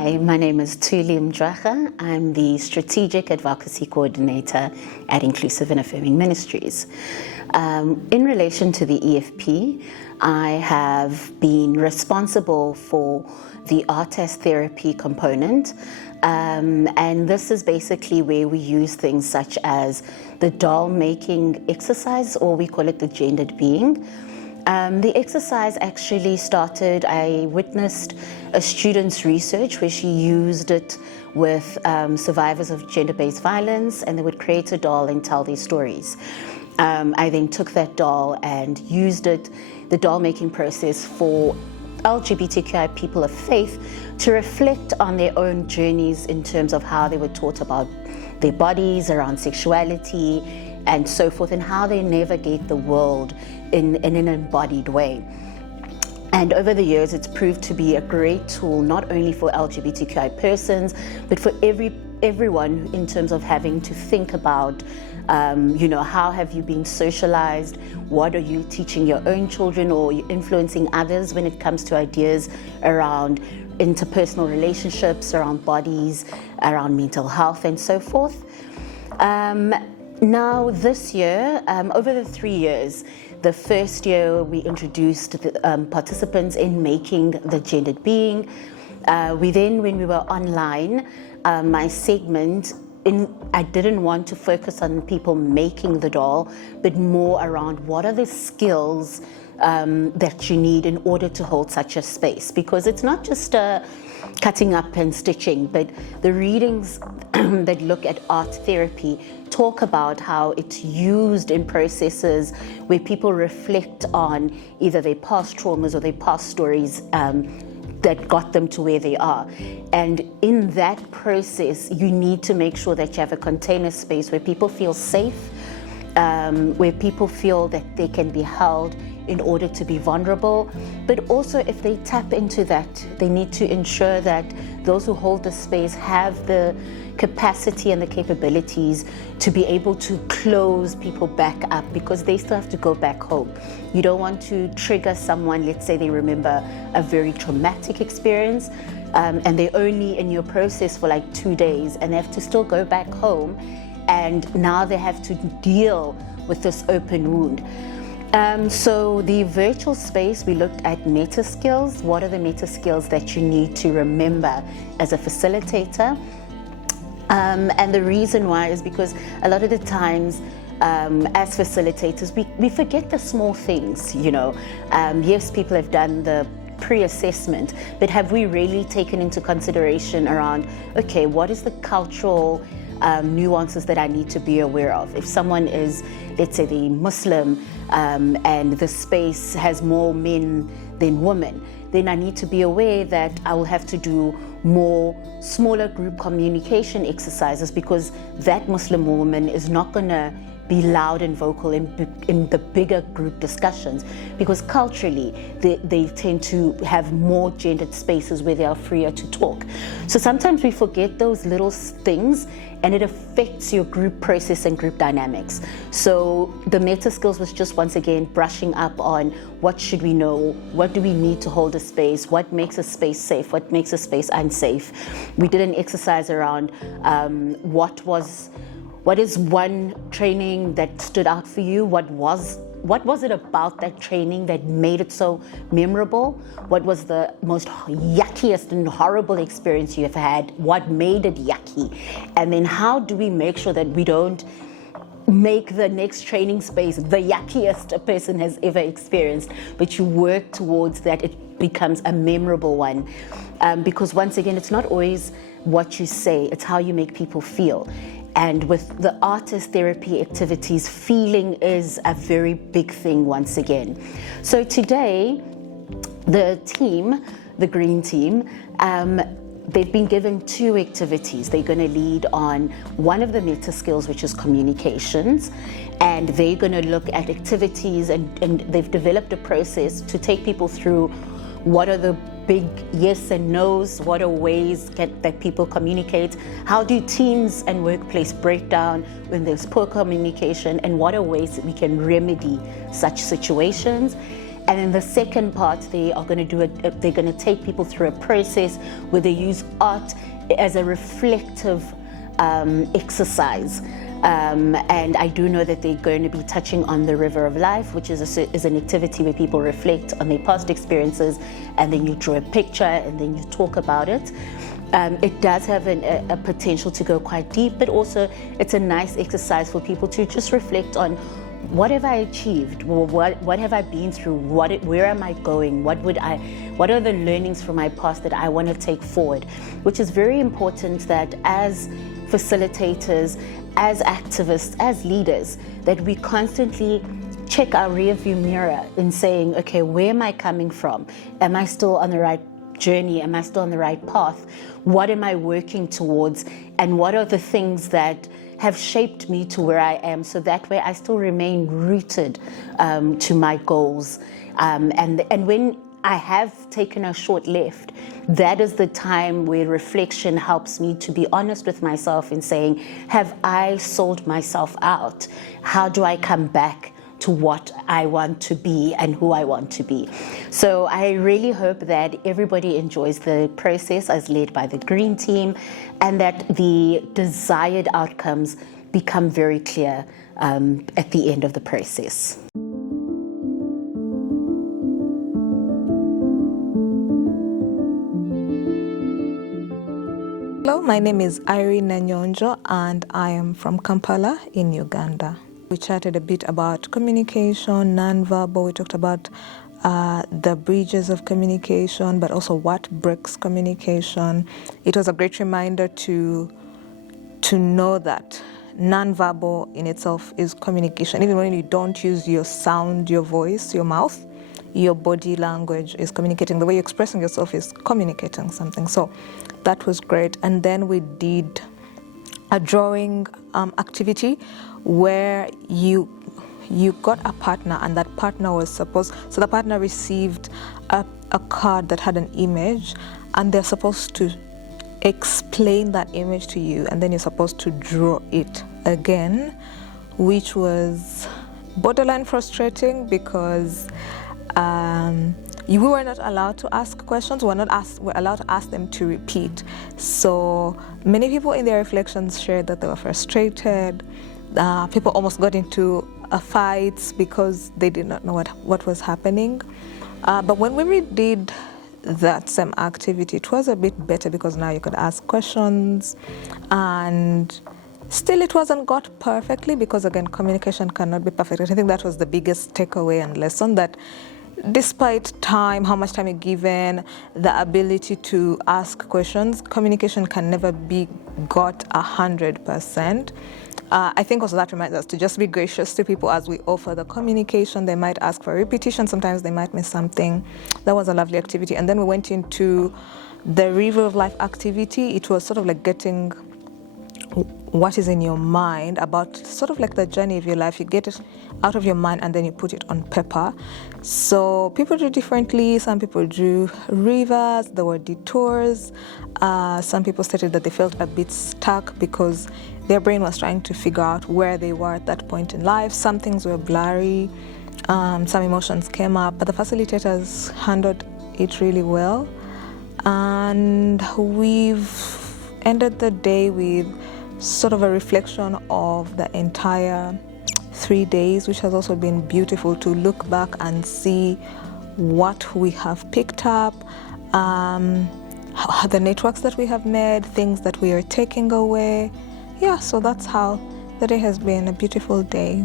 Hi, my name is Thuli Mdracha. I'm the Strategic Advocacy Coordinator at Inclusive and Affirming Ministries. In relation to the EFP, I have been responsible for the art as therapy component, and this is basically where we use things such as the doll making exercise, or we call it the gendered being. The exercise actually started, I witnessed a student's research where she used it with survivors of gender-based violence, and they would create a doll and tell their stories. I then took that doll and used it, the doll making process, for LGBTQI people of faith to reflect on their own journeys in terms of how they were taught about their bodies, around sexuality, and so forth, and how they navigate the world in an embodied way. And over the years, it's proved to be a great tool, not only for LGBTQI persons, but for everyone in terms of having to think about, how have you been socialized? What are you teaching your own children, or influencing others when it comes to ideas around interpersonal relationships, around bodies, around mental health, and so forth. Now, this year, over the 3 years, the first year we introduced the participants in making the gendered being. We then, when we were online, my segment, I didn't want to focus on people making the doll, but more around what are the skills that you need in order to hold such a space, because it's not just cutting up and stitching, but the readings that look at art therapy talk about how it's used in processes where people reflect on either their past traumas or their past stories that got them to where they are. And in that process, you need to make sure that you have a container space where people feel safe, where people feel that they can be held in order to be vulnerable. But also, if they tap into that, they need to ensure that those who hold the space have the capacity and the capabilities to be able to close people back up, because they still have to go back home. You don't want to trigger someone, let's say they remember a very traumatic experience, and they're only in your process for like 2 days, and they have to still go back home, and now they have to deal with this open wound. So the virtual space, we looked at meta skills. What are the meta skills that you need to remember as a facilitator? And the reason why is because a lot of the times, as facilitators, we forget the small things, Yes, people have done the pre-assessment, but have we really taken into consideration around, okay, what is the cultural nuances that I need to be aware of? If someone is, let's say, the Muslim, and the space has more men than women, then I need to be aware that I will have to do more smaller group communication exercises, because that Muslim woman is not going to be loud and vocal in the bigger group discussions, because culturally they tend to have more gendered spaces where they are freer to talk. So sometimes we forget those little things, and it affects your group process and group dynamics. So the meta skills was just, once again, brushing up on what should we know, what do we need to hold a space, what makes a space safe, what makes a space unsafe. We did an exercise around what is one training that stood out for you? What was it about that training that made it so memorable? What was the most yuckiest and horrible experience you have had? What made it yucky? And then how do we make sure that we don't make the next training space the yuckiest a person has ever experienced, but you work towards that it becomes a memorable one? Because once again, it's not always what you say, it's how you make people feel. And with the artist therapy activities, feeling is a very big thing once again. So today, the team, the green team, they've been given 2 activities. They're going to lead on one of the meta skills, which is communications, and they're going to look at activities, and they've developed a process to take people through what are the big yes and no's, what are ways that people communicate, how do teams and workplace break down when there's poor communication, and what are ways that we can remedy such situations. And then the second part, they are going to do it. They're going to take people through a process where they use art as a reflective exercise. And I do know that they're going to be touching on the River of Life, which is an activity where people reflect on their past experiences, and then you draw a picture and then you talk about it. It does have a potential to go quite deep, but also it's a nice exercise for people to just reflect on, what have I achieved? What have I been through? Where am I going? What are the learnings from my past that I want to take forward? Which is very important, that as facilitators, as activists, as leaders, that we constantly check our rearview mirror in saying, okay, where am I coming from? Am I still on the right journey? Am I still on the right path? What am I working towards? And what are the things that have shaped me to where I am, so that way I still remain rooted to my goals. And when I have taken a short left, that is the time where reflection helps me to be honest with myself in saying, have I sold myself out? How do I come back to what I want to be and who I want to be? So I really hope that everybody enjoys the process as led by the Green Team, and that the desired outcomes become very clear at the end of the process. Hello, my name is Irene Nanyonjo, and I am from Kampala in Uganda. We chatted a bit about communication, nonverbal. We talked about the bridges of communication, but also what breaks communication. It was a great reminder to know that nonverbal in itself is communication. Even when you don't use your sound, your voice, your mouth, your body language is communicating. The way you're expressing yourself is communicating something. So that was great. And then we did a drawing activity where you got a partner, and that partner was supposed, so the partner received a card that had an image, and they're supposed to explain that image to you, and then you're supposed to draw it again, which was borderline frustrating because we were not allowed to ask questions. We're allowed to ask them to repeat. So many people in their reflections shared that they were frustrated. People almost got into fights because they did not know what was happening. But when we redid that same activity, it was a bit better because now you could ask questions, and still it wasn't got perfectly because, again, communication cannot be perfect. I think that was the biggest takeaway and lesson, that despite time, how much time you're given, the ability to ask questions, communication can never be got 100%. I think also that reminds us to just be gracious to people as we offer the communication. They might ask for repetition, sometimes they might miss something. That was a lovely activity. And then we went into the River of Life activity. It was sort of like getting what is in your mind about sort of like the journey of your life. You get it out of your mind and then you put it on paper. So people do differently. Some people drew rivers, there were detours. Some people stated that they felt a bit stuck because their brain was trying to figure out where they were at that point in life. Some things were blurry, some emotions came up, but the facilitators handled it really well. And we've ended the day with sort of a reflection of the entire 3 days, which has also been beautiful to look back and see what we have picked up, the networks that we have made, things that we are taking away. Yeah, so that's how the day has been, a beautiful day.